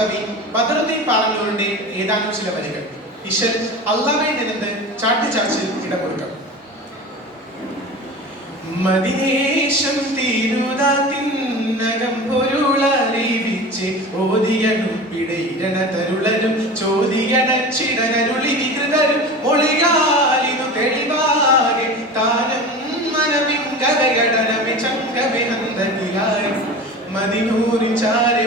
കവി ബദറുദ്ദീൻ പാറന്നൂരിന്റെ ഏതാനും ചില വരികൾ. ഇശൽ അള്ളാഹയിൽ നിന്ന് ചാട്ടുചാച്ചിൽ ഇടകൊടുക്കാം. മദിനേശം തീരുതാത്തിന്നകം പൊരുളറിവിച്ച് തരുളനും തരുളരും ചോദിയണച്ചിടനരുളി വികൃതരും മൊളിയാലിനു തെളിവാകെ താനം മനമിൻ കരകടനമെ ചങ്കമെ നന്ദകിലായി മതിനൂറിൻ ചാരി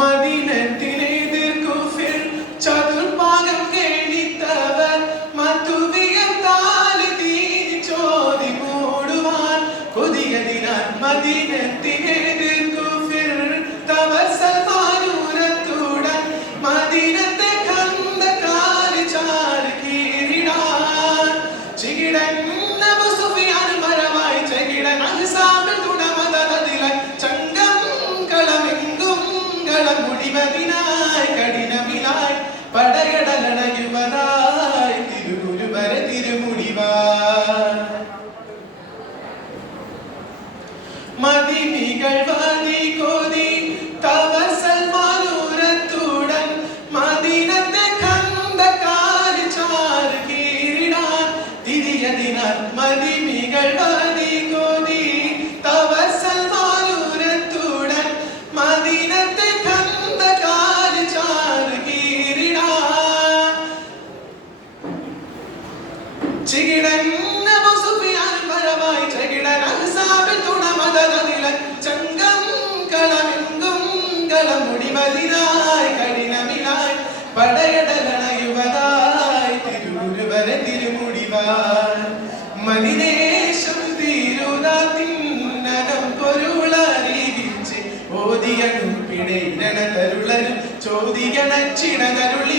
மதினத்திலே திருக்குஃபில் சதுர்பாகம் கேணித்தவர் மதுவியன் தாலி தீதி சோதி மூடுவான். கொதியதினான் மதினத்திலே திருக்குஃபில் தவசல் പടയടലണയുവതായി തിരുഗുരുവര തിരുമുടിവാൻ. മതിമികൾ വാതി കോതി തവ ചികിടൻ പരമായി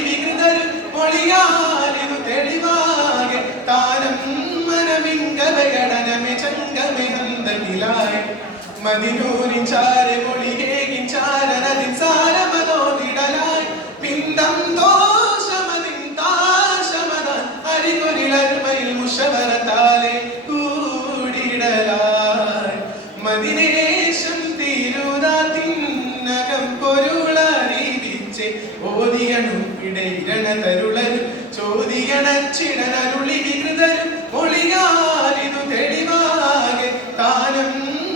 വികൃതരും. മൊഴിയാലിതു തെളിവാകെ താരം മനമിങ്കലയടനമെ ചങ്കമെ ചാര ചാരനതിൻ സാരമതോതിടലായി ചോദികണം ഇട ഇരണ തരുളരും ചോദികണ ചിടനരുളി വികൃതരും ഒളിയാലിതു തെളിവാകെ താനം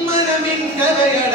മനമിൻ കവയട